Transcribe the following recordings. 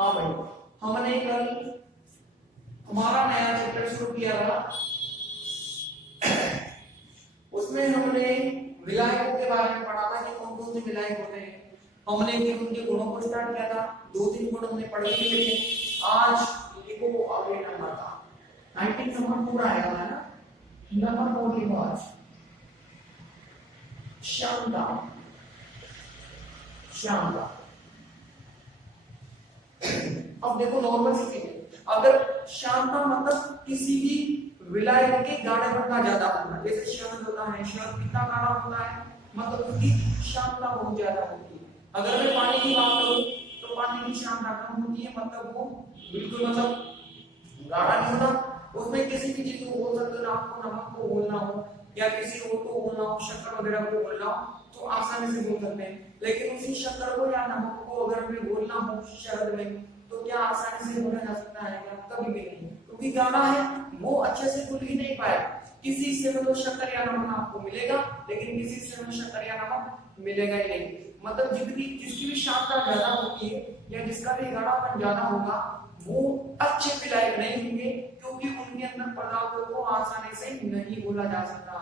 हाँ भाई, हमने कल हमारा नया चैप्टर शुरू किया था, उसमें हमने विलायकों के बारे में पढ़ा था कि कौन कौन से विलायक होते हैं। हमने फिर उनके गुणों को स्टार्ट किया था, 2-3 गुण हमने पढ़ लिए थे। आज लिखो अगले नंबर का 19 नंबर पूरा आएगा है ना। नंबर 4 लिखो आज, क्षमता। क्षमता अब देखो नॉर्मल सी चीज है, अगर क्षमता मतलब किसी भी विलायक के गाढ़ेपन का ज्यादा होना, जैसे शहद होता है, शहद कितना गाढ़ा होता है मतलब उसकी क्षमता बहुत ज्यादा होती है। अगर मैं पानी की बात करूं तो पानी की क्षमता कम होती है, मतलब वो बिल्कुल मतलब गाढ़ा नहीं होता। उसमें किसी भी चीज को बोल सकते हो, आपको नमक को बोलना हो या किसी और को बोलना हो, शक्कर वगैरह को बोलना हो तो आसानी से बोल सकते हैं। लेकिन उसी शक्कर को या नमक को अगर हमें बोलना हो शहद में तो क्या आसानी से बोला जा सकता है? क्या कभी भी नहीं, क्योंकि गाढ़ा है, वो अच्छे से घुल ही नहीं पाया। किसी हिस्से में तो शक्कर या नमक आपको मिलेगा, लेकिन किसी हिस्से में शक्कर या नमक मिलेगा ही नहीं। मतलब जिसकी भी क्षमता ज्यादा होती है या जिसका भी गाढ़ापन ज्यादा होगा वो अच्छे विलायक नहीं होंगे, क्योंकि उनके अंदर पदार्थों को आसानी से नहीं घोला जा सकता।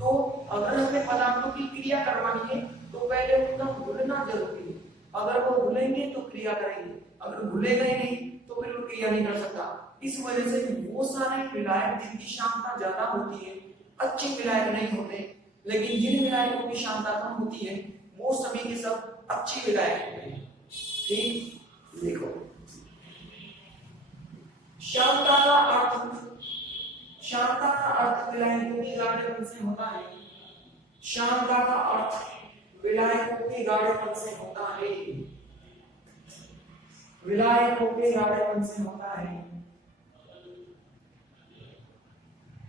तो अगर हमें पदार्थों की क्रिया करवानी है तो पहले उनका घुलना जरूरी है। अगर वो घुलेंगे तो क्रिया करेंगे, अगर घुलेगा ही नहीं तो फिर वो क्रिया नहीं कर सकता। इस वजह से वो सारे विलायक जिनकी क्षमता ज्यादा होती है अच्छे विलायक नहीं होते, लेकिन जिन विलायकों की क्षमता कम होती है वो सभी के सब अच्छे विलायक होते हैं। ठीक, देखो क्षमता का अर्थ, क्षमता का अर्थ विलायकों के गाढ़ेपन से होता है। क्षमता का अर्थ विलायकों के गाढ़ेपन से होता है, विलायकों के गाढ़ेपन से होता है।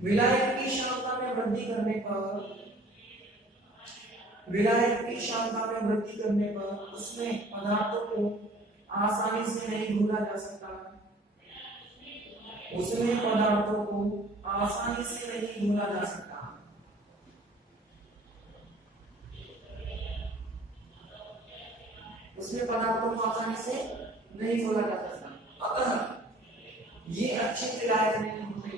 विलायक की क्षमता में वृद्धि करने पर, विलायक की क्षमता में वृद्धि करने पर उसमें पदार्थों को आसानी से नहीं घोला जा सकता, उसमें पदार्थों को आसानी से नहीं घोला जा सकता। उसमें पदार्थों को आसानी से नहीं घोला जा सकता। अतः ये अच्छे विलायक नहीं होते,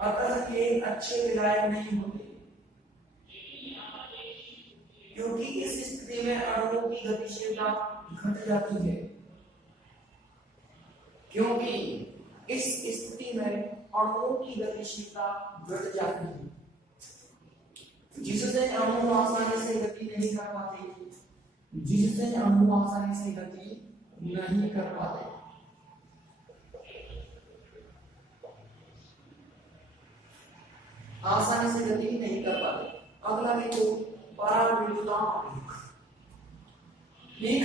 अतः ये अच्छे विलायक नहीं होते, क्योंकि इस स्थिति में अणुओं की गतिशीलता घट जाती है। क्योंकि इस स्थिति में अणुओं की गतिशीलता घट जाती है, जिससे अणु आसानी से गति नहीं कर पाते, जिससे अणु आसानी से गति नहीं कर पाते। आसानी से गति नहीं कर पाते। अगला देखो पराविद्युतांक। ठीक,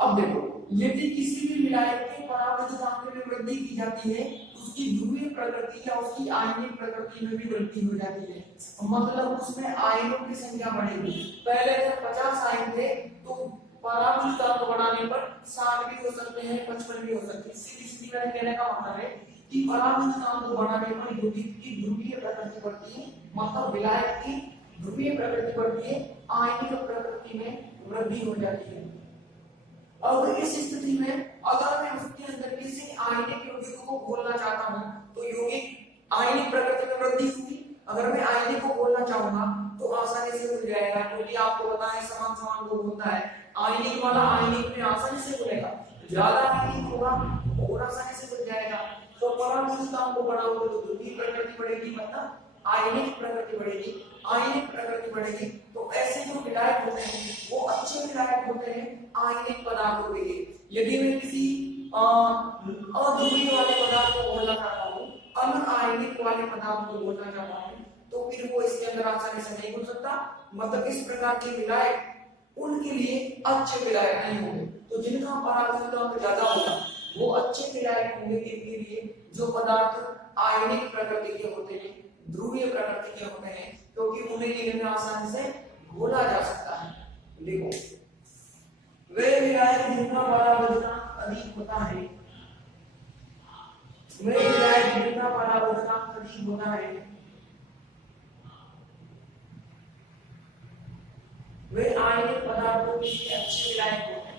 अब देखो यदि किसी भी विलायक के पराविद्युतांक में वृद्धि की जाती है उसकी ध्रुवीय प्रकृति या उसकी आयनिक प्रकृति में भी वृद्धि हो जाती है, मतलब उसमें आयनों की संख्या बढ़ेगी। पहले अगर 50 आयन थे तो पराविद्युतांक बढ़ाने पर 60 भी हो सकते हैं, 55 भी हो सकते हैं। सीधी सीधी मैंने कहने का मतलब है कि पराविद्युतांक को बढ़ाने पर यौगिक की ध्रुवीय प्रकृति बढ़ती है, मतलब विलायक की ध्रुवीय प्रकृति बढ़ती है, आयनिक प्रकृति में वृद्धि हो जाती है। अब इस स्थिति में अगर मैं उसके अंदर किसी आयनिक यौगिक को घोलना चाहता हूं तो यौगिक आयनिक प्रकृति में वृद्धि होगी। अगर मैं आयनिक को घोलना चाहूंगा तो आसानी से घुल जाएगा, क्योंकि आपको पता है समान समान को घुलता है। आयनिक वाला आयनिक में आसानी से घुलेगा, ज्यादा आयनिक होगा और आसानी से घुल जाएगा। तो पराविद्युतांक को बढ़ाओगे तो ध्रुवीय प्रकृति बढ़ेगी, मतलब आयनिक प्रकृति बढ़ेगी। आयनिक प्रकृति बढ़ेगी तो ऐसे जो विलायक होते हैं वो अच्छे विलायक होते हैं आयनिक पदार्थों के लिए। यदि मैं किसी अध्रुवीय वाले पदार्थ को घोलना चाहता हूँ, अनआयनिक वाले पदार्थ को घोलना चाहता हूँ तो फिर वो इसके अंदर आसानी से नहीं घुल सकता। मतलब इस प्रकार के विलायक उनके लिए अच्छे विलायक नहीं होंगे। तो जिनका पराविद्युतांक ज्यादा होगा वो अच्छे विलायक होंगे किनके लिए? जो पदार्थ आयनिक प्रकृति के होते हैं, ध्रुवीय प्रकृति के होते हैं, क्योंकि उन्हें में आसानी से घोला जा सकता है। देखो वे विलायक जिनका पराविद्युतांक अधिक होता है, वे विलायक जिनका पराविद्युतांक अधिक होता है वे आयनिक पदार्थों के लिए अच्छे विलायक होते हैं।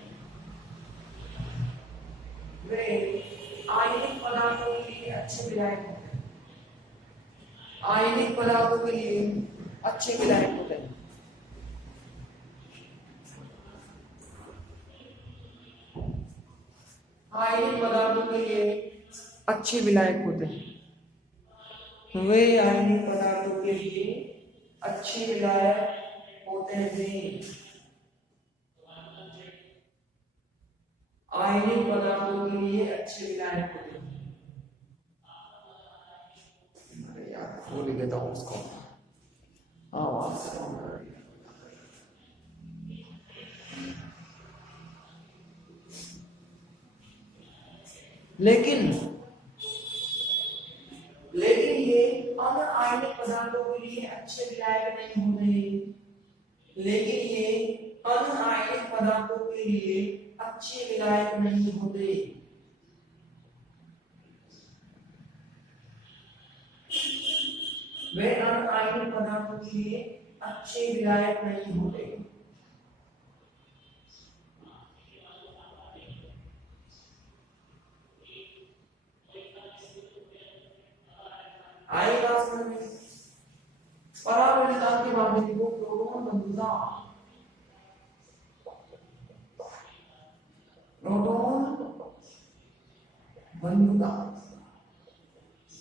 विलायक होते हैं। आयनिक पदार्थों के लिए अच्छे विलायक होते हैं। आयनिक पदार्थों के लिए अच्छे विलायक होते हैं। वे आयनिक पदार्थों के लिए अच्छे विलायक होते हैं। आयनिक पदार्थों के लिए अच्छे विलायक होते हैं। अरे यार भूल गया था उसको। आवाज से कम कर दिया। लेकिन ये अनआयनिक पदार्थों के लिए अच्छे विलायक नहीं होते। लेकिन ये अनआयनिक पदार्थों के लिए अच्छे विलायक नहीं होते। वे अनआयनिक पदार्थों के लिए अच्छे विलायक नहीं होते। आएगा समझ में। परावैल्यता के मामले को प्रोटॉन बंधुता,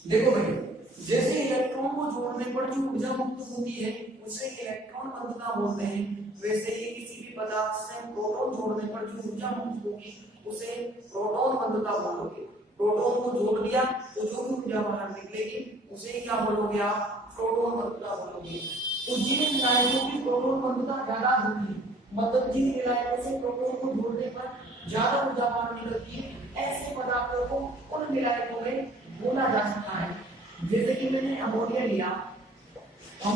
देखो भाई, जैसे इलेक्ट्रॉन को जोड़ने पर जो ऊर्जा मुक्त होती है उसे इलेक्ट्रॉन बंधुता बोलते हैं। वैसे ही किसी भी पदार्थ से प्रोटॉन जोड़ने पर जो ऊर्जा मुक्त होगी उसे प्रोटॉन बंधुता बोलोगे। प्रोटॉन को जोड़ दिया तो जो भी ऊर्जा बाहर निकलेगी उसे क्या बोलोगे आप? प्रोटॉन बंधुता बोलोगे। तो जिन विलायकों की प्रोटॉन बंधुता ज्यादा होगी, मतलब जिन विलायकों से प्रोटॉन को जोड़ने पर ज्यादा ऊर्जा बाहर निकलती है, ऐसे पदार्थों को उन विलायकों में बोला जा सकता है। जैसे कि मैंने अमोनिया लिया मैंने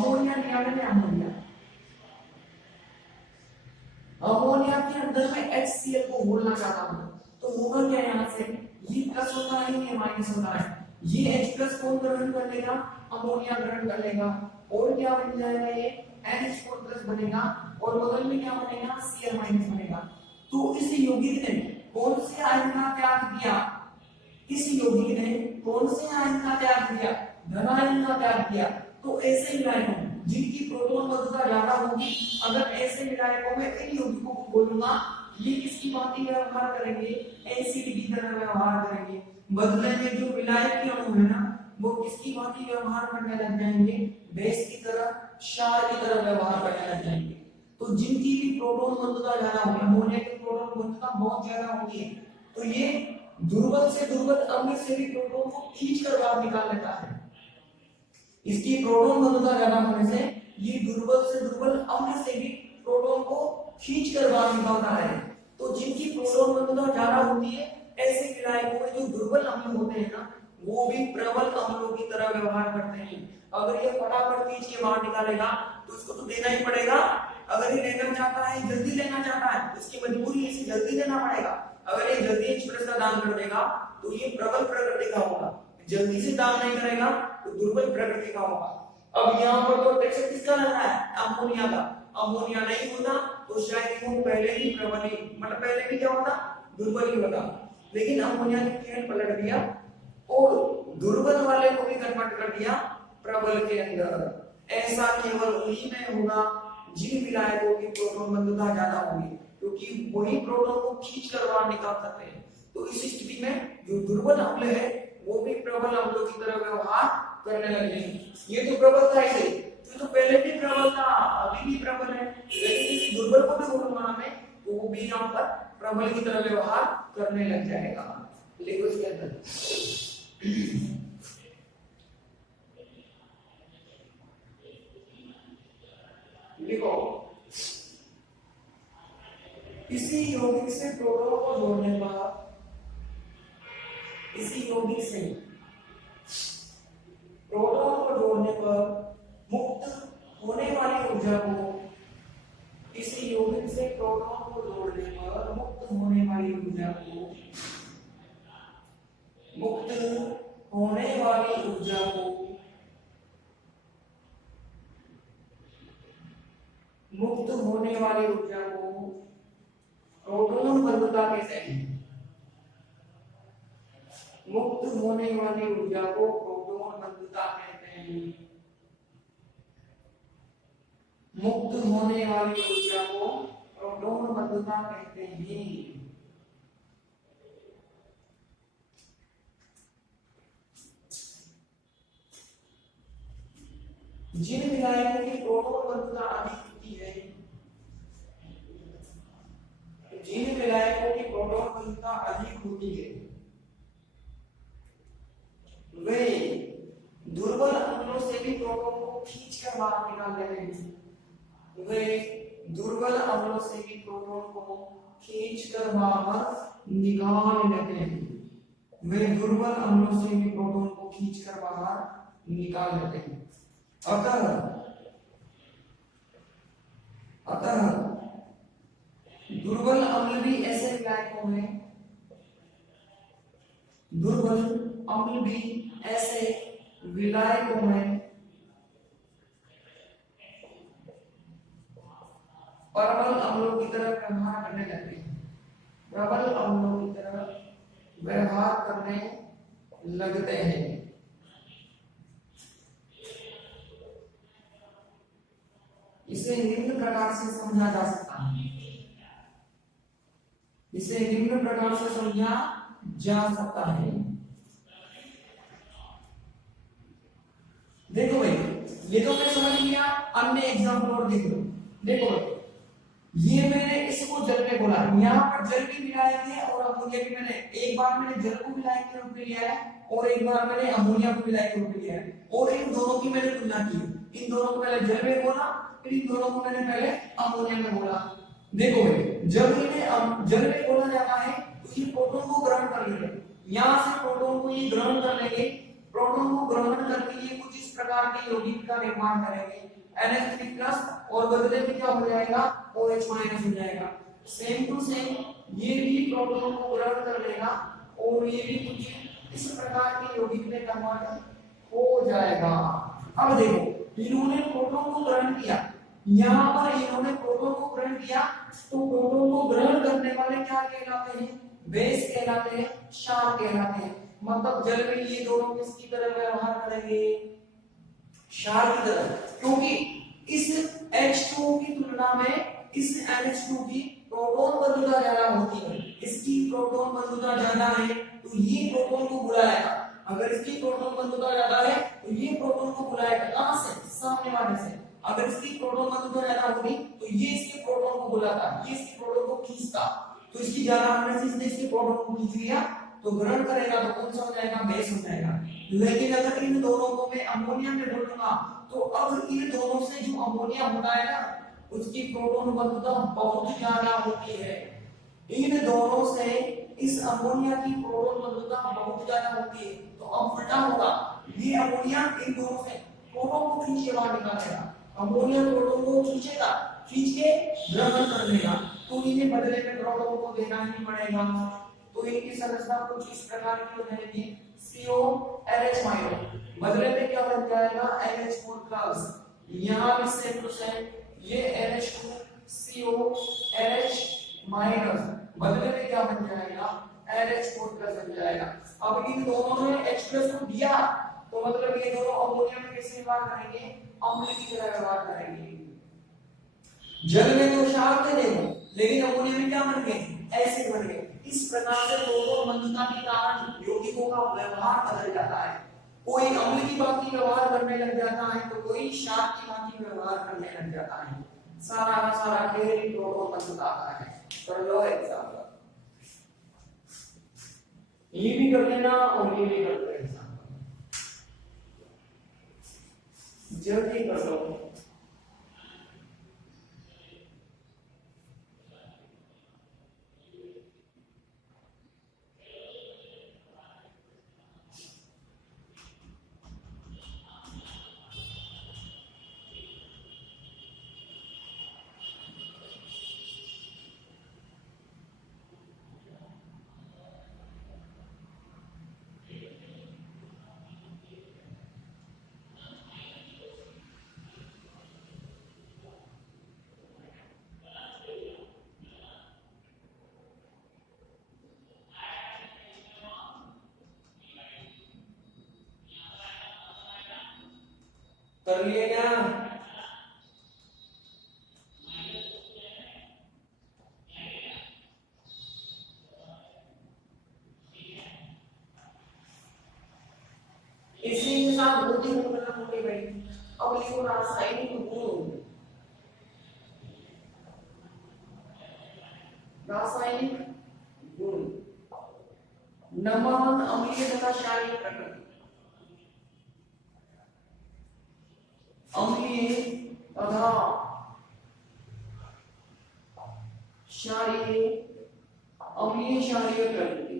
अमोनिया के अंदर में HCl को बोलना चाहता हूं, तो होगा क्या? यहाँ से ये प्लस होता है, ये माइनस होता है। ये H प्लस कौन ग्रहण कर लेगा? अमोनिया ग्रहण कर लेगा। और क्या बन जाएगा? ये NH4 प्लस बनेगा और बगल में क्या बनेगा? Cl माइनस बनेगा। तो इस यौगिक ने कौन से आयन का त्याग किया? इस यौगिक ने कौन से आयन का त्याग किया? धन आयन का त्याग किया। तो ऐसे विलायकों जिनकी प्रोटॉन बंधुता ज्यादा होगी, अगर ऐसे विलायकों में इन यौगिकों को बोलूंगा, ये किसकी भांति व्यवहार करेंगे? एसिड की तरह व्यवहार करेंगे। बदले में जो विलायक के अणु है ना, वो किसकी भांति व्यवहार करने लग जाएंगे? बेस की तरह, क्षार की तरह व्यवहार करने लग जाएंगे। तो जिनकी भी प्रोटॉन बंधुता ज्यादा होगी, अमोनिया की प्रोटॉन बंधुता बहुत ज्यादा होगी, तो ये दुर्बल से दुर्बल अम्ल से भी प्रोटॉन को खींच कर बाहर निकाल लेता है। इसकी प्रोटॉन बंधुता ज्यादा होने से ये दुर्बल से दुर्बल अम्ल से भी प्रोटॉन को खींच कर बाहर निकालता है। तो जिनकी प्रोटॉन बंधुता ज्यादा होती है, ऐसे विलायकों में जो दुर्बल अम्ल होते हैं ना, वो भी प्रबल अम्लों की तरह व्यवहार करते हैं। अगर ये फटाफट खींच के बाहर निकालेगा तो इसको तो देना ही पड़ेगा। अगर ये लेना चाहता है, जल्दी लेना चाहता है, तो इसकी मजबूरी है, इसे जल्दी लेना पड़ेगा। अगर ये जल्दी एक्सप्रेस का दान कर देगा तो ये प्रबल प्रकृति का होगा, जल्दी से दान नहीं करेगा तो दुर्बल प्रकृति का होगा। अब यहाँ पर तो टेक्स्ट किसका लग रहा है? अमोनिया का। अमोनिया नहीं होता तो शायद वो पहले ही प्रबल ही, मतलब पहले भी क्या होता? दुर्बल ही होता। लेकिन अमोनिया ने खेल पलट दिया और दुर्बल वाले को भी कन्वर्ट कर दिया प्रबल के अंदर। ऐसा केवल उन्हीं में होगा जिन विलायकों की प्रोटॉन बंधुता ज्यादा होगी, क्योंकि वही प्रोटॉन को खींच कर बाहर निकाल सकते हैं। तो इस स्थिति में जो दुर्बल अम्ल है वो भी प्रबल अम्लों की तरह व्यवहार करने लगे हैं। ये तो प्रबल था, इसे तो पहले भी प्रबल था, अभी भी प्रबल है, लेकिन इस दुर्बल को भी बोलूंगा मैं तो वो भी यहाँ पर प्रबल की तरह व्यवहार करने लग जाएगा। लिखो इसके अंदर लिखो, इसी यौगिक से प्रोटॉन को जोड़ने पर, इसी यौगिक से प्रोटॉन को जोड़ने पर मुक्त होने वाली ऊर्जा को, इसी यौगिक से प्रोटॉन को जोड़ने पर मुक्त होने वाली ऊर्जा को, मुक्त होने वाली ऊर्जा को, मुक्त होने वाली ऊर्जा को प्रोटॉन बंधुता कहते हैं। मुक्त होने वाली ऊर्जा को प्रोटॉन बंधुता कहते हैं। मुक्त होने वाली ऊर्जा को प्रोटॉन बंधुता कहते हैं। जिन विलायकों की प्रोटॉन बंधुता अधिक होती है, जिन विलायकों की प्रोटॉन बंधुता अधिक होती है वे दुर्बल अम्लों से भी प्रोटॉन को खींचकर बाहर निकाल लेते हैं। वे दुर्बल अम्लों से भी प्रोटॉन को खींचकर बाहर निकाल लेते हैं। वे दुर्बल अम्लों से भी प्रोटॉन को खींचकर बाहर निकाल लेते हैं। अतः दुर्बल अम्ल भी ऐसे विलायकों में, दुर्बल अम्ल भी ऐसे विलायकों में प्रबल अम्लों की तरह व्यवहार करने लगते हैं। प्रबल अम्लों की तरह व्यवहार करने लगते हैं। इसे निम्न प्रकार से समझा जा सकता है, इसे निम्न प्रकार से समझा जा सकता है। देखो भाई, ये तो मैं समझ लिया, अन्य एग्जाम्पल और देख लो। देखो भाई, ये मैंने इसको जल में बोला, यहाँ पर जल भी मिलाया है और अमोनिया भी। मैंने एक बार मैंने जल को मिलाया के रूप में लिया है और एक बार मैंने अमोनिया को मिलाया के रूप में लिया है, और इन दोनों की मैंने तुलना की। इन दोनों को पहले जल में बोला, फिर इन दोनों को मैंने पहले अमोनिया में बोला। देखो भाई, जब इन्हें जल में बोला जाता है तो ये प्रोटॉन को ग्रहण कर लेंगे, यहाँ से प्रोटॉन को ये ग्रहण कर लेंगे। प्रोटॉन को ग्रहण करके ये कुछ इस प्रकार के यौगिक का निर्माण करेंगे, NH3+ और बदले में क्या हो जाएगा, OH- हो जाएगा। सेम टू सेम ये भी प्रोटॉन को ग्रहण कर लेगा और ये भी कुछ इस प्रकार के यौगिक में कन्वर्ट हो जाएगा। अब देखो, इन्होंने प्रोटॉन को ग्रहण किया, यहाँ पर इन्होंने प्रोटॉन को ग्रहण किया, तो प्रोटॉन को ग्रहण करने वाले क्या कहलाते हैं, बेस कहलाते हैं, क्षार कहलाते हैं। मतलब जल में ये दोनों किसकी तरह व्यवहार करेंगे, क्षार की तरह, क्योंकि इस H2O की तुलना में इस NH2 की प्रोटॉन बंधुता ज्यादा होती है। इसकी प्रोटॉन बंधुता ज्यादा है तो ये प्रोटॉन को बुलाएगा। अगर इसकी प्रोटॉन बंधुता ज्यादा है तो ये प्रोटॉन को बुलाएगा, कहां से, सामने वाले से। अगर इसकी प्रोटॉन बंधुता ज्यादा होगी तो ये इसके प्रोटॉन को बुलाता, ये इसके प्रोटॉन को खींचता। तो इसकी ज्यादा होने से इसने इसके प्रोटॉन को खींच लिया तो ग्रहण करेगा तो कौन सा हो जाएगा, बेस हो जाएगा। लेकिन अगर इन दोनों को मैं अमोनिया में डालूंगा तो अब इन दोनों से जो अमोनिया होता है ना, उसकी प्रोटॉन बंधुता बहुत ज्यादा होती है। इन दोनों से इस अमोनिया की प्रोटॉन बंधुता बहुत ज्यादा होती है। तो अब उल्टा होगा, ये अमोनिया इन दोनों से प्रोटॉन को खींच के बाहर निकालेगा, अमोनिया प्रोटॉन को खींचेगा, खींच के ग्रहण कर लेगा, तो इन्हें बदले में प्रोटॉन को देना ही पड़ेगा। तो इनकी संरचना कुछ इस प्रकार की हो जाएगी, CONH-, बदले में क्या बन जाएगा, NH4+। यहाँ भी सेम टू सेम ये NH2CONH-, बदले में क्या बन जाएगा, NH4+ बन जाएगा। अब इन दोनों ने H+ को दिया तो मतलब ये दोनों अमोनिया में कैसे व्यवहार करेंगे, अम्ल की तरह व्यवहार करेंगे। जल में तो क्षार थे देखो, लेकिन अमोनिया में क्या बन गए, एसिड बन गए। इस प्रकार से प्रोटॉन बंधुता के कारण यौगिकों का व्यवहार बदल जाता है। कोई अम्ल की भांति व्यवहार करने लग जाता है तो कोई क्षार की भांति व्यवहार करने लग जाता है। सारा का सारा खेल प्रोटॉन बंधुता का है। कर लो एग्जाम्पल, ये भी कर लेना और ये भी कर लेना, जल्दी कर लो। कर लिए क्या? इसी के साथ बुद्धि गुण खत्म हो गई भाई। अब लिखो रासायनिक गुण। रासायनिक गुण नमन, अम्लीय तथा क्षारीय प्रकृति। अम्लीय तथा क्षारीय, अम्लीय क्षारीय प्रकृति,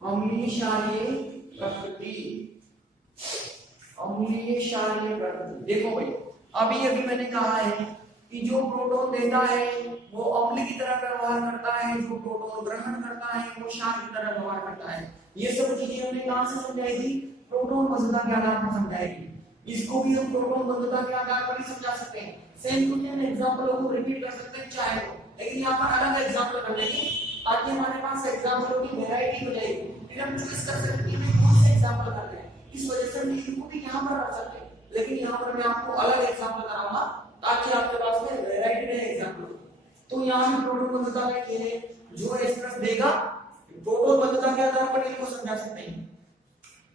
अम्लीय क्षारीय प्रकृति, अम्लीय क्षारीय प्रकृति। देखो भाई, अभी अभी मैंने कहा है कि जो प्रोटॉन देता है वो अम्ल की तरह व्यवहार करता है, जो प्रोटॉन ग्रहण करता है वो क्षार की तरह व्यवहार करता है। ये सब चीजें हमने कहां से समझाई थी? प्रोटॉन बंधुता के आधार पर समझाई थी। इसको भी हम प्रोटॉन बंधुता के आधार पर ही समझा सकते हैं। सेम टू सेम एग्जांपलों को रिपीट कर सकते हैं चाहे तो, लेकिन यहाँ पर अलग एग्जांपल कर लेंगे ताकि हमारे पास एग्जांपलों की वैरायटी हो जाएगी। फिर हम चूज कर सकते हैं कौन से एग्जांपल करना है। इस वजह से हम इनको भी यहाँ पर रख सकते हैं, लेकिन यहाँ पर मैं आपको अलग एग्जांपल कराऊंगा ताकि आपके पास में वैरायटी रहे एग्जांपल। तो यहाँ भी प्रोटॉन बंधुता में खेले जो H+ देगा, प्रोटॉन बंधुता के आधार पर इनको समझा सकते हैं।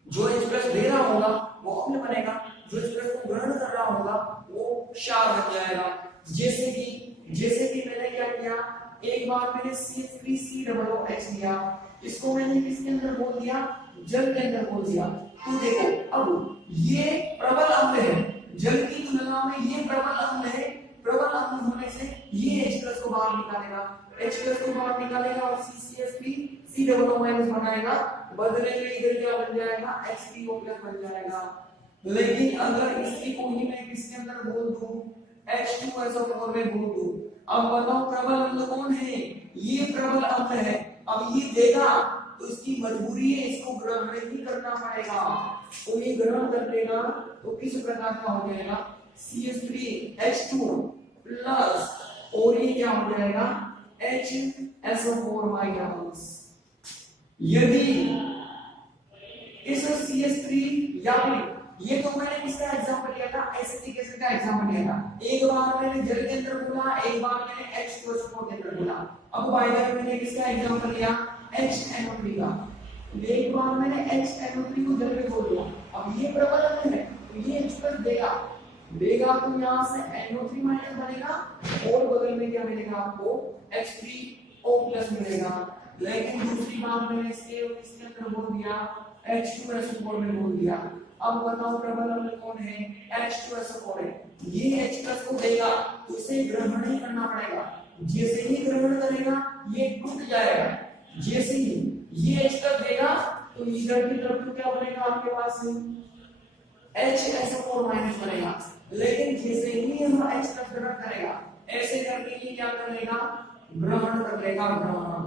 जो H+ दे रहा होगा वो अम्ल बनेगा, जो H+ को ग्रहण कर रहा होगा वो क्षार बन जाएगा। जैसे कि मैंने क्या किया, एक बार मैंने CH3COOH लिया, इसको मैंने किसके अंदर बोल दिया? जल के अंदर बोल दिया। तो देखो अब ये प्रबल अम्ल है, जल की तुलना में ये प्रबल अम्ल है। प्रबल अम्ल होने से ये H+ को बाहर निकालेगा, H+ को बाहर निकालेगा और CH3COOH बनाएगा। बदले में इधर क्या बन जाएगा? H3O+ बन जाएगा। लेकिन अगर इसी को ही मैं किसके अंदर बोल दूं? H2SO4 में बोल दूं। अब बताओ प्रबल अम्ल कौन है? ये प्रबल अम्ल है। अब ये देगा तो इसकी मजबूरी है, इसको ग्रहण ही करना पड़ेगा। तो ये ग्रहण कर लेगा तो किस प्रकार का हो जाएगा? CH3H2 प्लस और ये क्या हो जाएगा? HSO4-। यदि इस CH3 या फिर ये तो मैंने किसका एग्जांपल लिया था? एसिटिक एसिड का एग्जांपल लिया था। एक बार मैंने जल के अंदर बोला, एक बार मैंने H2SO4 के अंदर बोला। अब बाय द वे मैंने किसका एग्जांपल लिया? HNO3 का। एक बार मैंने HNO3 को जल में बोल दिया। अब ये प्रबल अम्ल है तो ये H+ देगा तो यहाँ से NO3- बनेगा और बगल में क्या मिलेगा आपको? H3O+ मिलेगा। लेकिन दूसरी बार मैंने इसके अंदर बोल दिया, H2SO4 में बोल दिया। अब बताओ प्रबल अम्ल कौन है? H2SO4 है। ये H+ को देगा तो इसे ग्रहण ही करना पड़ेगा। जैसे ही ग्रहण करेगा ये टूट जाएगा। जैसे ही ये H+ देगा तो इधर की तरफ क्या बनेगा आपके पास? HSO4- बनेगा। लेकिन जैसे ही यह H+ ग्रहण करेगा, ऐसे करके ये क्या कर लेगा? ग्रहण कर लेगा। ग्रहण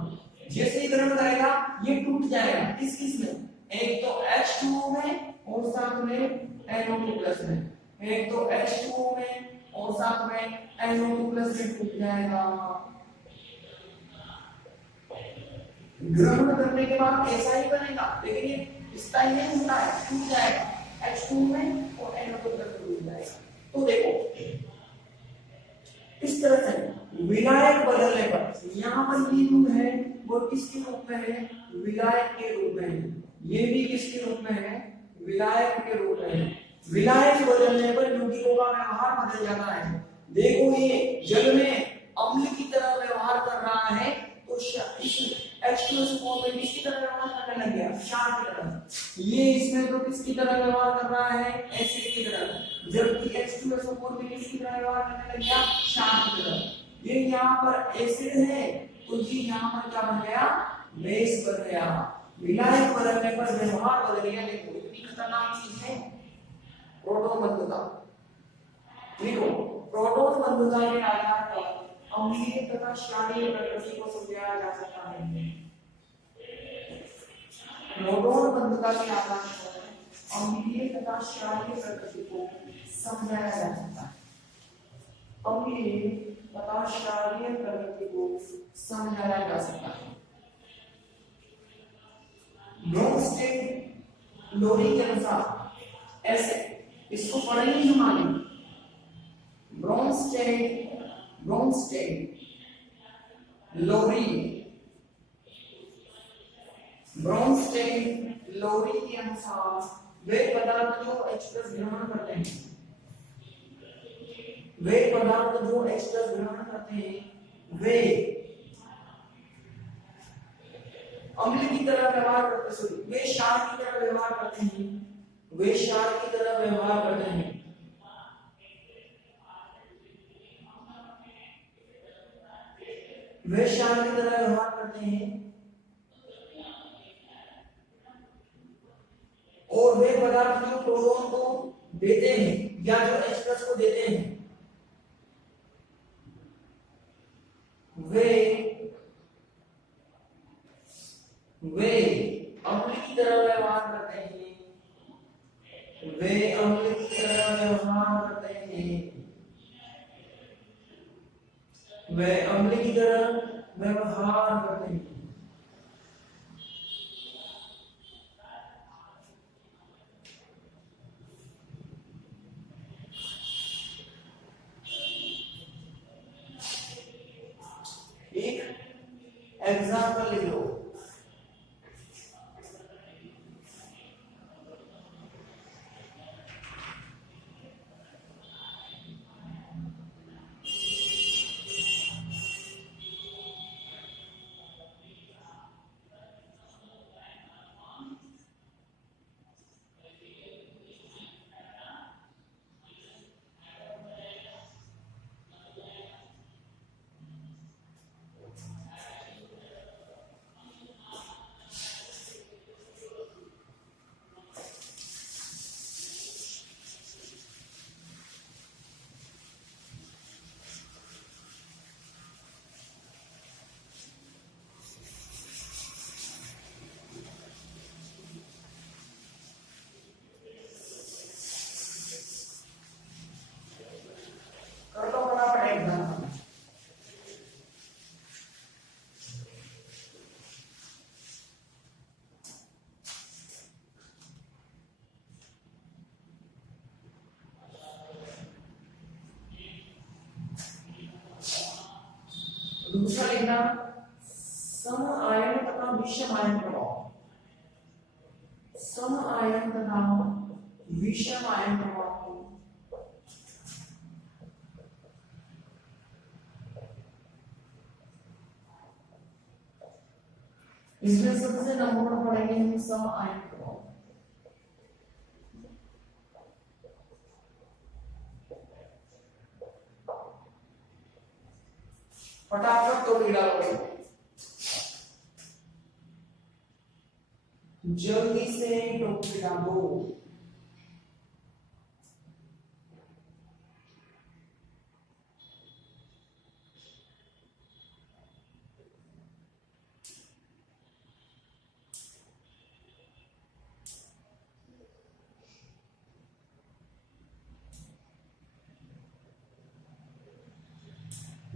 जैसे ही ग्रहण करेगा ये टूट जाएगा। किस में? एक तो H2O में और साथ में NO2+ में। एक तो H2O में और साथ में NO2+ में टूट जाएगा। ग्रहण करने के बाद ऐसा ही बनेगा, लेकिन ये स्थायी नहीं होता है, टूट जाएगा। H2 में और NO2+ टूट जाएगा। तो देखो इस तरह से विलायक बदलने पर यहाँ पर ये रूप है वो किसके रूप में है? विलायक के रूप में है। ये भी किसके रूप में है? विलायक के रूप में है। विलायक बदलने पर यौगिकों का व्यवहार बदल जाता है। देखो ये जल में अम्ल की तरह व्यवहार कर रहा है तो इस H2SO4 में किसकी तरह व्यवहार करने लग गया? क्षार की तरह। ये इसमें तो किसकी तरह व्यवहार कर रहा है? एसिड की तरह। जबकि H2SO4 में किसकी तरह व्यवहार करने लग गया? क्षार की तरह। ये यहाँ पर एसिड है तो ये यहाँ पर क्या बन गया? बेस बन गया। विलायक बदलने पर व्यवहार बदल गया। देखो इतनी खतरनाक चीज है प्रोटॉन बंधुता। देखो प्रोटॉन बंधुता के आधार पर अम्लीय तथा क्षारीय प्रकृति को समझाया जा सकता है। प्रोटॉन बंधुता के आधार पर अम्लीय तथा क्षारीय प्रकृति को समझाया जा सकता है। अम्लीय तथा क्षारीय प्रकृति को समझाया जा सकता है। ब्रोंस्टेड लोरी के अनुसार ऐसे इसको पढ़ेंगे हम आगे। ब्रोंस्टेड, लोरी के अनुसार वे पदार्थ जो H+ ग्रहण करते हैं, वे अम्ल की तरह व्यवहार करते हैं, वे क्षार की तरह व्यवहार करते हैं, वे क्षार की तरह व्यवहार करते हैं। और वे पदार्थ जो प्रोटॉन को देते हैं या जो H+ को देते हैं, वे अम्ल की तरह व्यवहार करते हैं, एक एग्जाम्पल लिख लो। दूसरा लिखना सम आयन तथा विषम आयन प्रभाव, सम आयन तथा विषम आयन प्रभाव। इसमें सबसे नंबर पढ़ेंगे हम सम आयन प्रभाव। फटाफट तो कीड़ा लोगे, जल्दी से टोपी डालो।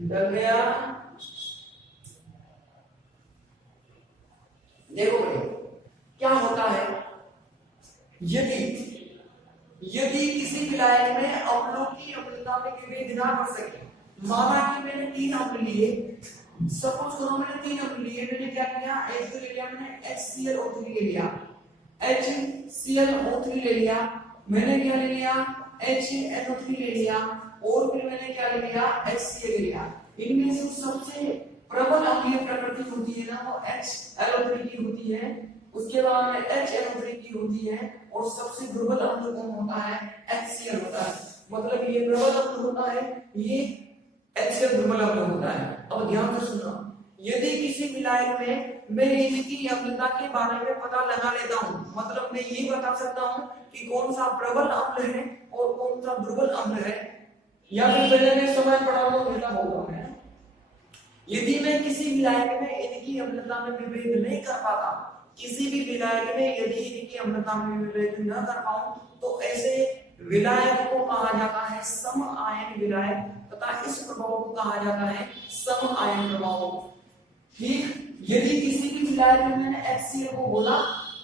डल गया। देखो भाई क्या होता है, यदि किसी विलायक में अम्लों की अम्लता में विभेद ना कर सके, माना कि मैंने 3 अम्ल लिए, सपोज करो मैंने 3 अम्ल लिए, मैंने क्या किया, एक तो ले लिया मैंने HClO3 ले लिया, HClO3 ले लिया, मैंने क्या ले लिया, HNO3 ले लिया, और फिर मैंने क्या ले लिया, HCl ले लिया। इनमें से सबसे प्रबल अम्लीय प्रकृति होती है ना, वो HLO3 की होती है, उसके बाद में HNO3 की होती है, और सबसे दुर्बल अम्ल कौन होता है, HCl होता है। मतलब ये प्रबल अम्ल होता है, ये HCl दुर्बल अम्ल होता है। अब ध्यान से सुनो, यदि किसी विलायक में मैं इनकी अम्लता के बारे में पता लगा लेता हूँ, मतलब मैं ये बता सकता हूँ कि कौन सा प्रबल अम्ल है और कौन सा दुर्बल अम्ल है, या फिर मैंने समय पढ़ा हुआ मिलता होगा। यदि मैं किसी विलायक में इनकी अम्लता में विभेद नहीं कर पाता, किसी भी विलायक में यदि इनकी अम्लता में विभेद न कर पाऊं, तो ऐसे विलायक को कहा जाता है सम आयन विलायक, तथा इस प्रभाव को कहा जाता है सम आयन प्रभाव। ठीक, यदि किसी भी विलायक में मैंने HCl को बोला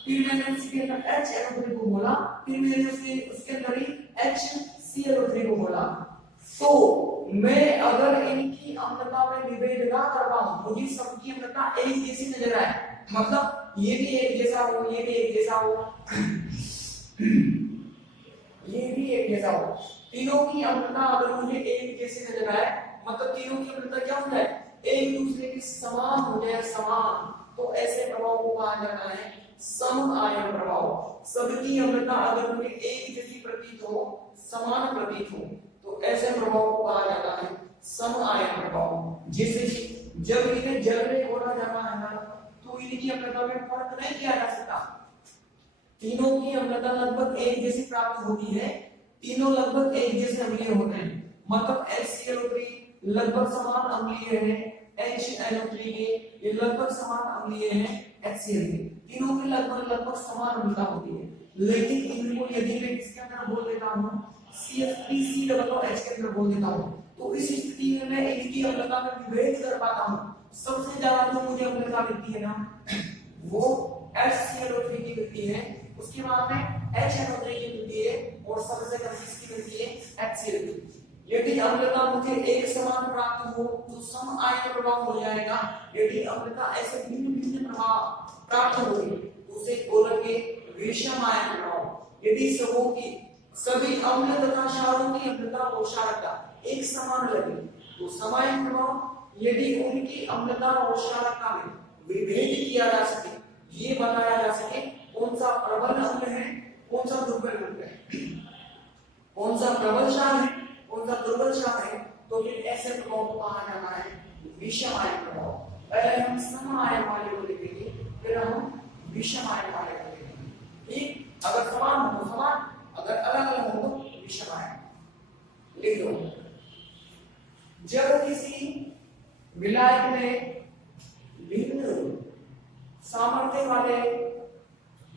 फिर मैंने उसके अंदर HNO3 को बोला, फिर मैंने उसके अंदर ही HClO3 को बोला। तो मैं अगर इनकी अम्लता में विभेद ना कर पाऊं, मुझे सबकी अम्लता एक जैसी नजर आए, मतलब ये भी एक जैसा हो, ये भी एक जैसा हो, ये भी एक जैसा हो, तीनों की अम्लता अगर मुझे एक जैसी नजर आए, मतलब तीनों की अम्लता क्या हो जाए, एक दूसरे के समान हो जाए, समान, तो ऐसे प्रभाव को कहा जाता है सम आयन प्रभाव। सबकी अम्लता अगर मुझे एक जैसी प्रतीत हो, समान प्रतीत हो, तो ऐसे प्रभाव को कहा जाता है सम आयन प्रभाव। जैसे जब इन्हें जल में घोला जाता है ना, तो इनकी अम्लता में फर्क नहीं किया जा सकता, तीनों की अम्लता लगभग एक जैसी प्राप्त होती है, तीनों लगभग एक जैसे अम्लीय होते हैं, मतलब HClO3 लगभग समान अम्लीय है, HNO3 के ये लगभग समान अम्लीय है, HCl के तीनों की लगभग समान अम्लता होती है। लेकिन इनको यदि मैं किसके अंदर बोल देता हूं, CH3COOH के अंदर बोल देता हूं, तो इस स्थिति में मैं इनकी अम्लता में विभेद कर पाता हूं। सबसे ज्यादा जो मुझे अम्लता मिलती है ना, वो HClO3 की मिलती है, उसके बाद में HNO3 की मिलती है, और सबसे कम किसकी मिलती है, HCl की। यदि अम्लता मुझे एक समान प्राप्त हो तो सम आयन प्रभाव हो जाएगा। यदि अम्लता ऐसे भिन्न भिन्न प्रभाव प्राप्त होगी उसे बोलेंगे विषम आयन प्रभाव। यदि सबों की सभी अम्ल तथा क्षारों की अम्लता और क्षारकता एक समान लगे तो समायन प्रभाव। यदि उनकी अम्लता और क्षारकता में विभेद किया जा सके, ये बताया जा सके कौन सा प्रबल अम्ल है, कौन सा दुर्बल अम्ल है, कौन सा प्रबल क्षार है, कौन सा दुर्बल क्षार है, तो फिर ऐसे प्रभाव को कहा जाता है विषम आयन प्रभाव। पहले हम सम आयन वाले को देखेंगे, फिर हम विषम आयन वाले को देखेंगे। ठीक, अगर समान हो तो समान, अगर अलग अलग हो तो विषम आयन। लिख लो, जब किसी विलायक में भिन्न सामर्थ्य वाले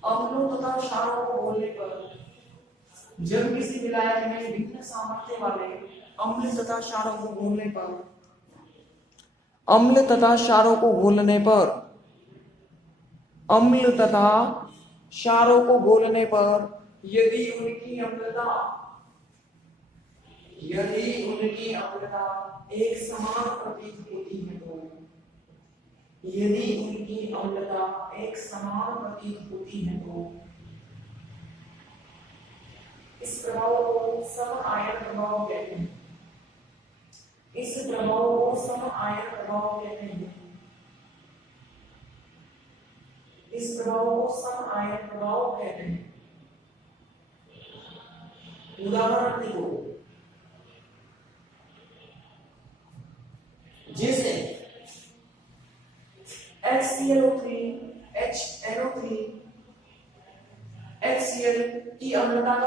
अम्लों तथा क्षारों को घोलने पर, जब किसी विलायक में भिन्न सामर्थ्य वाले अम्ल तथा क्षारों को घोलने पर, अम्ल तथा क्षारों को घोलने पर, अम्ल तथा क्षारों को घोलने पर यदि उनकी अम्लता एक समान प्रतीत होती है तो, यदि उनकी अम्लता एक समान प्रतीत होती है तो इस प्रभाव को सम आयन प्रभाव कहते हैं। इस प्रभाव को सम आयन प्रभाव कहते हैं। इस प्रभाव को सम आयन प्रभाव कहते हैं। उदाहरण देखो, जैसे HClO3 HNO3 HCl की अम्लता का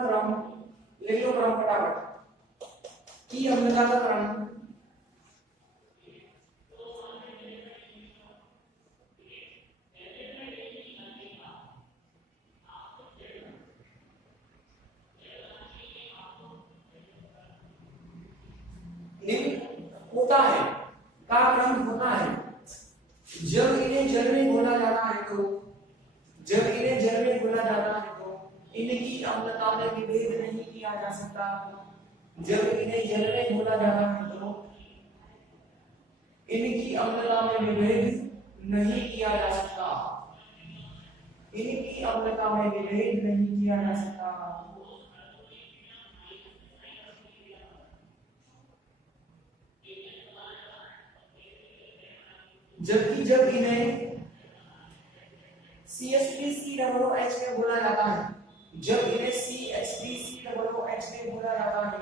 क्रम ले लो, क्रम फटाफट, की अम्लता का क्रम होता है, का क्रम होता है। जब इन्हें जल में घोला जाता है तो, जब इन्हें जल में घोला जाता है तो इनकी अम्लता में विभेद नहीं किया जा सकता। जब इन्हें जल में घोला जाता है तो इनकी अम्लता में विभेद नहीं किया जा सकता। इनकी अम्लता में विभेद नहीं किया जा सकता। जबकि जब इन्हें CH3COOH में घोला जाता है, जब इन्हें CH3COOH में घोला जाता है,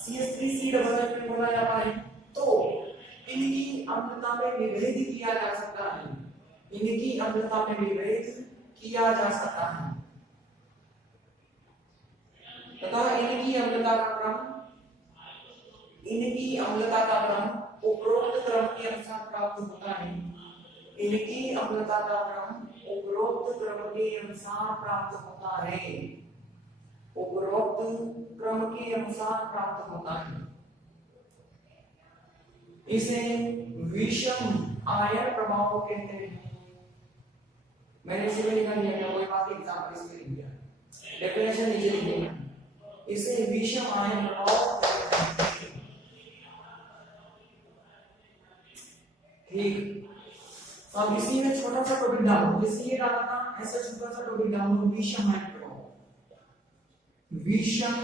CH3COOH में घोला जाता है तो इनकी अम्लता में विभेद किया जा सकता है। इनकी अम्लता में विभेद किया जा सकता है तथा इनकी अम्लता का क्रम उपरोक्त क्रम के अनुसार प्राप्त होता है। इनकी अम्लता का क्रम उपरोक्त क्रम के अनुसार प्राप्त होता है। उपरोक्त क्रम के अनुसार प्राप्त होता है। इसे विषम आयन प्रभाव कहते हैं। मैंने इसे भी लिखा दिया है, कोई बात एग्जाम्पल इसमें लिख दिया, डेफिनेशन नीचे लिख दिया। इसे विषम आयन प्रभाव कहते हैं। ठीक, अब इसी में छोटा सा टॉपिक डालो, जैसे ये डाला था ऐसा छोटा सा टॉपिक डालो, विषम आयन प्रभाव। विषम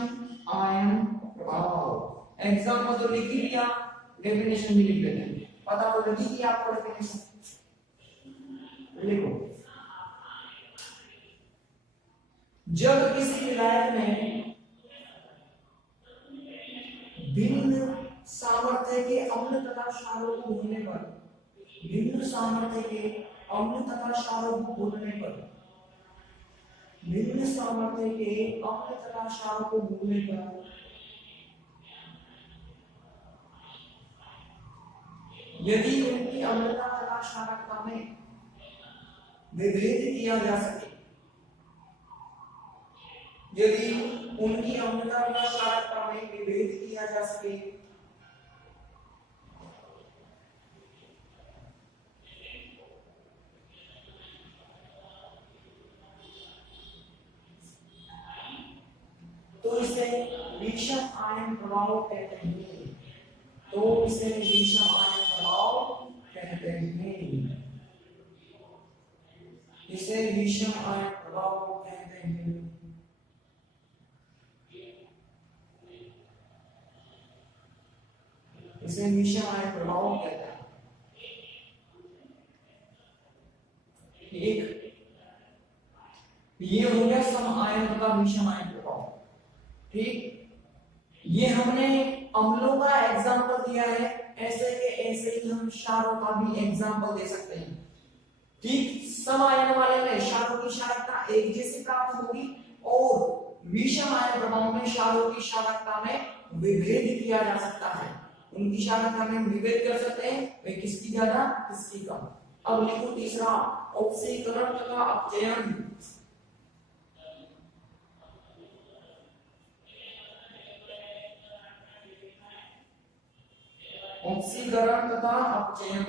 आयन प्रभाव एग्जाम तो लिख ही लिया, डेफिनेशन भी लिख देते हैं, पता तो लगी कि आपको डेफिनेशन लिखो। जब किसी विलायक में भिन्न सामर्थ्य के अम्ल तथा क्षारों को घूमने पर, भिन्न सामर्थ्य के अम्ल तथा क्षारों को घूमने पर, भिन्न सामर्थ्य के अम्ल तथा क्षारों को घूमने पर यदि उनकी अम्लता तथा क्षारकता में विभेद किया जा सके, यदि उनकी अम्लता तथा क्षारकता में विभेद किया जा सके, तो इसे विषम आयन प्रभाव कहते हैं। तो इसे विषम आयन प्रभाव कहते हैं। इसे विषम आयन प्रभाव कहते हैं। इसे विषम आयन प्रभाव कहते हैं। एक ये हो गया सम आयन तथा विषम आयन प्रभाव। ठीक, ये हमने अम्लों का एग्जाम्पल दिया है, ऐसे के ऐसे ही हम क्षारों का भी एग्जाम्पल दे सकते हैं। ठीक, सम आयन वाले में क्षारों की क्षारकता एक जैसी प्राप्त होगी और विषम आयन प्रभाव में क्षारों की क्षारकता में विभेद किया जा सकता है। उनकी क्षारकता में विभेद कर सकते हैं, वे किसकी ज्यादा किसकी कम। अब लिखो तीसरा, ऑक्सीकरण तथा अपचयन। ऑक्सीकरण तथा अपचयन।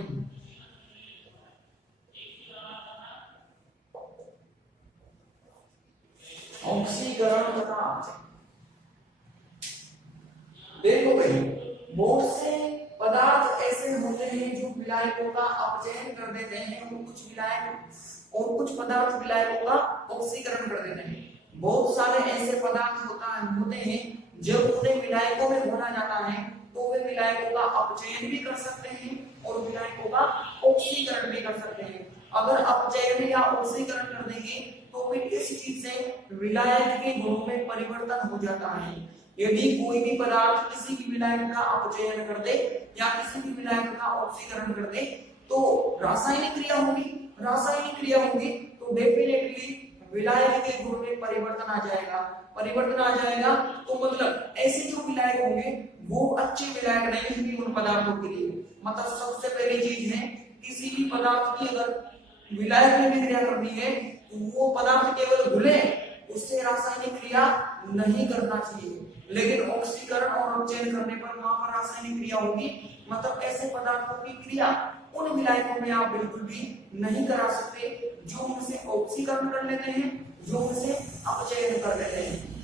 ऑक्सीकरण तथा अपचयन। देखो भाई, बहुत से पदार्थ ऐसे होते हैं जो विलायकों का अपचयन कर देते हैं और कुछ विलायक और कुछ पदार्थ विलायकों का ऑक्सीकरण कर देते हैं। बहुत सारे ऐसे पदार्थ होते हैं जब उन्हें विलायकों में घोला जाता है तो वे विलायकों का अपचयन भी कर सकते हैं और विलायकों का ऑक्सीकरण भी कर सकते हैं। अगर अपचयन या ऑक्सीकरण कर देंगे तो फिर इस चीज से विलायक के गुणों में परिवर्तन हो जाता है। यदि कोई भी पदार्थ किसी भी विलायक का अपचयन कर दे या किसी भी विलायक का ऑक्सीकरण कर दे तो रासायनिक क्रिया होगी तो डेफिनेटली विलायक के गुण में परिवर्तन आ जाएगा। तो मतलब ऐसे जो विलायक होंगे वो अच्छे विलायक नहीं होंगे उन पदार्थों के लिए। मतलब सबसे पहली चीज है, किसी भी पदार्थ की अगर विलायक में भी क्रिया करनी है तो वो पदार्थ केवल घुले, उससे रासायनिक क्रिया नहीं करना चाहिए। लेकिन ऑक्सीकरण और अपचयन करने पर वहां पर रासायनिक क्रिया होगी। मतलब ऐसे पदार्थों की क्रिया उन विलायकों में आप बिल्कुल भी नहीं करा सकते जो उनसे ऑक्सीकरण कर लेते हैं, जो उनसे अपचयन कर लेते हैं।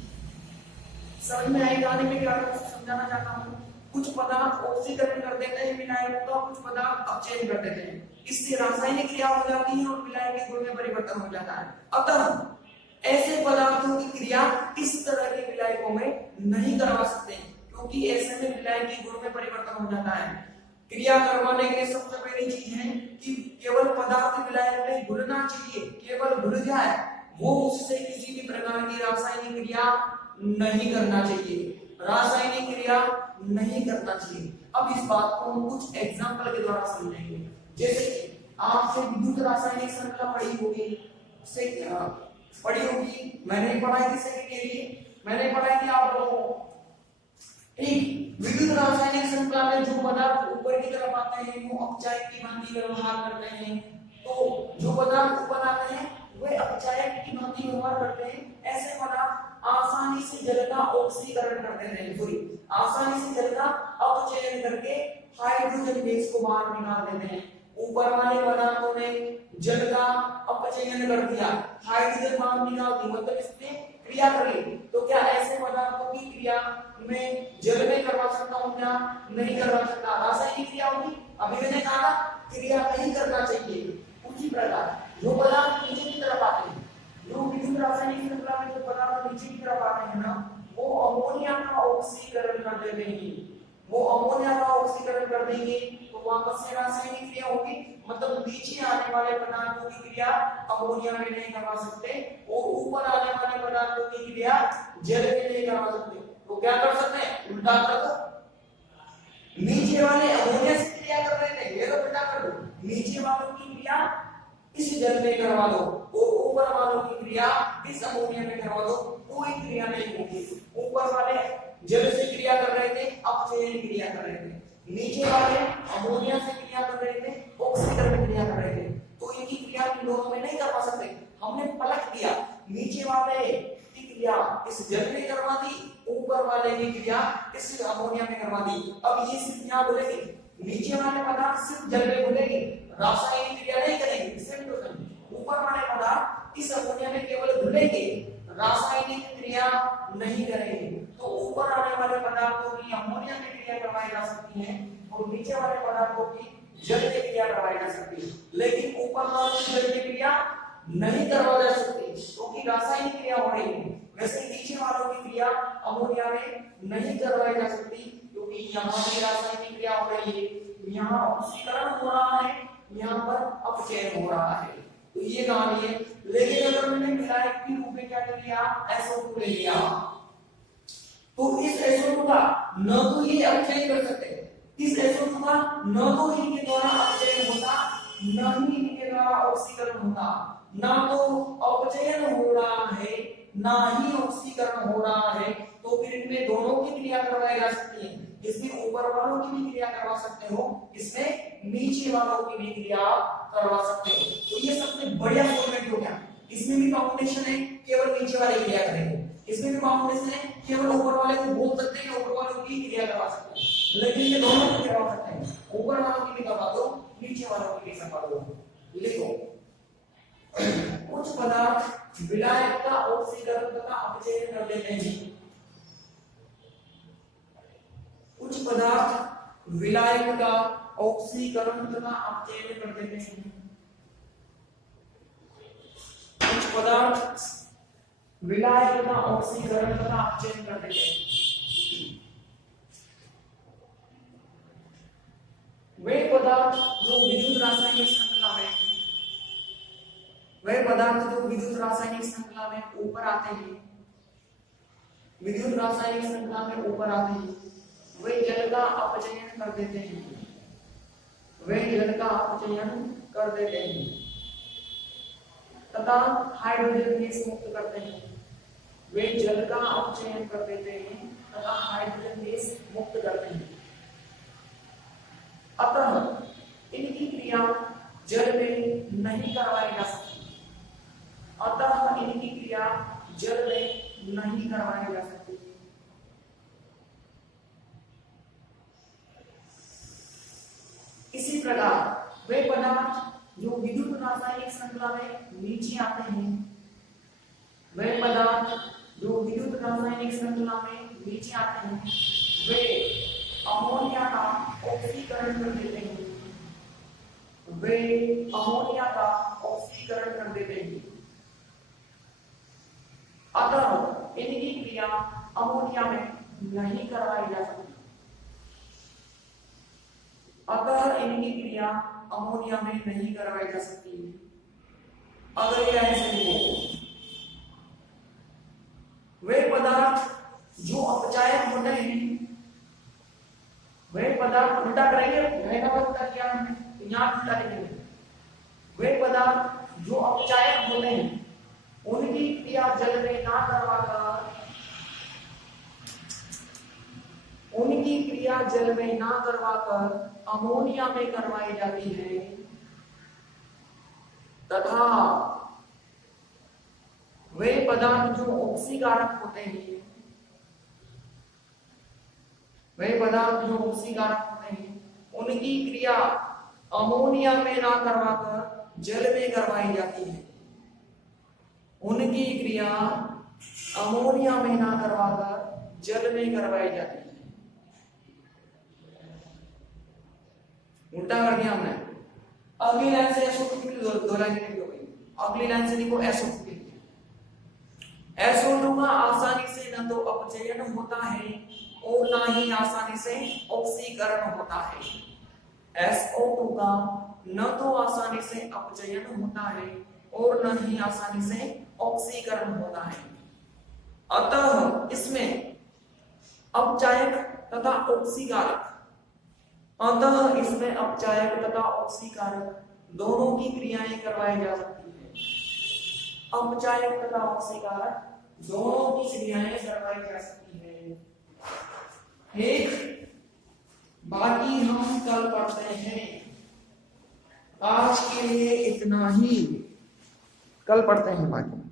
समझ में आई गाने में क्या समझाना चाहता हूँ? कुछ पदार्थ ऑक्सीकरण कर देते हैं विलायकों का, कुछ पदार्थ अपचयन कर देते हैं। इससे रासायनिक क्रिया हो जाती है और विलायक के गुण में परिवर्तन हो जाता है। अतः ऐसे पदार्थों की क्रिया इस तरह के विलायकों में नहीं करवा सकते क्योंकि ऐसे में विलायक के गुण में परिवर्तन हो जाता है। क्रिया करवाने के लिए सबसे पहली चीज है कि केवल पदार्थ विलायक में घुलना चाहिए, केवल घुल जाए, वो उससे किसी भी प्रकार की रासायनिक क्रिया नहीं करना चाहिए, रासायनिक क्रिया नहीं करना चाहिए। अब इस बात को हम कुछ एग्जाम्पल के द्वारा समझेंगे। जैसे आपसे विद्युत रासायनिक श्रृंखला पढ़ी होगी, मैंने पढ़ाई थी सेकंड के लिए, मैंने पढ़ाई थी आप लोगों को। ठीक, विद्युत रासायनिक श्रृंखला में जो पदार्थ ऊपर की तरफ आते हैं वो अपचायक की भांति व्यवहार करते हैं, तो जो पदार्थ ऊपर आते हैं वे अपचायक की भांति व्यवहार करते हैं। ऐसे पदार्थ आसानी से जल का ऑक्सीकरण कर देते हैं, सॉरी आसानी से जल का अपचयन करके हाइड्रोजन गैस को बाहर निकाल देते हैं। ऊपर वाले पदार्थों ने जल का अपचयन कर दिया, हाइड्रोजन बाहर निकाल दी, मतलब इसने क्रिया कर ली। तो क्या ऐसे पदार्थों की क्रिया में जल में करवा सकता हूं क्या? नहीं करवा सकता, रासायनिक क्रिया होगी। अभी मैंने कहा क्रिया नहीं करना चाहिए। उसी प्रकार जो पदार्थ नीचे की तरफ आते हैं, जो विद्युत रासायनिक श्रृंखला में जो पदार्थ नीचे की तरफ आते हैं ना, वो अमोनिया का ऑक्सीकरण कर देंगे। वो अमोनिया का ऑक्सीकरण कर देंगे तो वापस से रासायनिक क्रिया होगी, मतलब नीचे आने वाले पदार्थों की क्रिया अमोनिया में नहीं करवा सकते और ऊपर आने वाले पदार्थों की क्रिया जल में नहीं करवा सकते। तो क्या कर सकते हैं? उल्टा कर दो, नीचे वाले अमोनिया से क्रिया कर रहे थे, ये तो उल्टा कर दो, नीचे वालों की क्रिया इस जल में करवा दो और ऊपर वालों की क्रिया इस अमोनिया में करवा दो, कोई क्रिया नहीं होगी। ऊपर वाले जल से क्रिया कर रहे थे, अपचयन क्रिया कर रहे थे, नीचे वाले अमोनिया से क्रिया कर रहे थे, ऑक्सीकरण क्रिया कर रहे थे। तो इनकी क्रिया इन दोनों में नहीं करवा सकते। हमने पलट दिया, नीचे वाले की क्रिया इस जल में करवा दी, ऊपर वाले की क्रिया इस अमोनिया में करवा दी। अब ये सिर्फ यहाँ बोलेंगे, नीचे वाले पदार्थ सिर्फ जल में बोलेंगे, रासायनिक क्रिया नहीं करेंगे। ऊपर वाले पदार्थ इस अमोनिया में केवल घुलेंगे, रासायनिक क्रिया नहीं करेंगे। तो ऊपर आने वाले पदार्थों की अमोनिया में क्रिया करवाई जा सकती है और नीचे वाले पदार्थों की जल में क्रिया करवाई जा सकती है, लेकिन ऊपर वालों की जल में क्रिया नहीं करवाई जा सकती क्योंकि रासायनिक क्रिया हो रही है। वैसे नीचे वालों की क्रिया अमोनिया में नहीं करवाई जा सकती क्योंकि यहाँ भी रासायनिक क्रिया हो रही है, यहाँ ऑक्सीकरण हो रहा है, यहाँ पर अपचयन हो रहा है। तो ये कहानी है। लेकिन अगर मैंने विलायक के रूप में क्या कर लिया? SO2 ले लिया, तो इस SO2 का न तो ये अपचयन कर सकते, इस SO2 का न तो इनके द्वारा अपचयन होता, न ही इनके द्वारा ऑक्सीकरण होता। ना तो अपचयन हो रहा है, ना ही ऑक्सीकरण हो रहा है, तो फिर इनमें दोनों की क्रिया करवाई जा सकती है। इसमें ऊपर वालों की भी क्रिया करवा सकते हो, इसमें नीचे वालों की भी क्रिया करवा सकते हो। तो ये सबसे बढ़िया फॉर्मेट हो गया। इसमें भी कॉम्बिनेशन है, केवल नीचे वाले क्रिया करेंगे, इसमें भी कॉम्बिनेशन है, केवल ऊपर वाले को बोल सकते हैं, ऊपर वालों की क्रिया करवा सकते हैं, लेकिन ये दोनों की करवा सकते हैं, ऊपर वालों की भी करवा दो, नीचे वालों की भी करवा दो। लिखो, कुछ पदार्थ विलायक का ऑक्सीकरण तथा अपचयन कर देते हैं। कुछ पदार्थ विलायक का ऑक्सीकरण तथा अपचयन कर देते हैं। कुछ पदार्थ विलायक का ऑक्सीकरण तथा अपचयन कर देते हैं। वे पदार्थ जो विद्युत रासायनिक श्रृंखला में, वे पदार्थ जो विद्युत रासायनिक श्रृंखला में ऊपर आते हैं, विद्युत रासायनिक श्रृंखला में ऊपर आते हैं, वे जल का अपचयन कर देते हैं, वे जल का अपचयन कर देते हैं तथा हाइड्रोजन गैस मुक्त करते हैं। वे जल का अपचयन कर देते हैं तथा हाइड्रोजन गैस मुक्त करते हैं। अतः इनकी क्रिया जल में नहीं करवाई जा सकती, अतः इनकी क्रिया जल में नहीं करवाई जा सकती। इसी प्रकार वे पदार्थ जो विद्युत रासायनिक श्रृंखला में नीचे आते हैं, वे पदार्थ जो विद्युत रासायनिक श्रृंखला में नीचे आते हैं, वे अमोनिया का ऑक्सीकरण कर देते हैं, वे अमोनिया का ऑक्सीकरण कर देते हैं। अतः इनकी क्रिया अमोनिया में नहीं करवाई जा सकती, अतः इनकी क्रिया अमोनिया में नहीं करवाई जा सकती। अगर ये ऐसे हो, वे पदार्थ जो अपचायक होते हैं, वे पदार्थ उल्टा करेंगे, उल्टा किया हमने, यहाँ उल्टा लिखेंगे। वे पदार्थ जो अपचायक होते हैं, उनकी क्रिया जल में ना करवाकर, उनकी क्रिया जल में ना करवाकर अमोनिया में करवाई जाती है तथा वे पदार्थ जो ऑक्सीकारक होते हैं, वे पदार्थ जो ऑक्सीकारक होते हैं उनकी क्रिया अमोनिया में ना करवाकर जल में करवाई जाती है। उनकी क्रिया अमोनिया में ना करवाकर जल में करवाई जाती है। उल्टा कर दिया हमने। अगली लाइन से SO2 के लिए दो लाइन लिख लो भाई। अगली लाइन से लिखो SO2 के लिए। SO2 का आसानी से न तो अपचयन होता है और ना ही आसानी से ऑक्सीकरण होता है। SO2 का न तो आसानी से अपचयन होता है और न ही आसानी से ऑक्सीकरण होता है। अतः इसमें अपचायक तथा ऑक्सीकारक दोनों की क्रियाएं करवाई जा सकती है। अपचायक तथा ऑक्सीकारक दोनों की क्रियाएं करवाई जा सकती है। ठीक, बाकी हम कल पढ़ते हैं। आज के लिए इतना ही, कल पढ़ते हैं बाकी।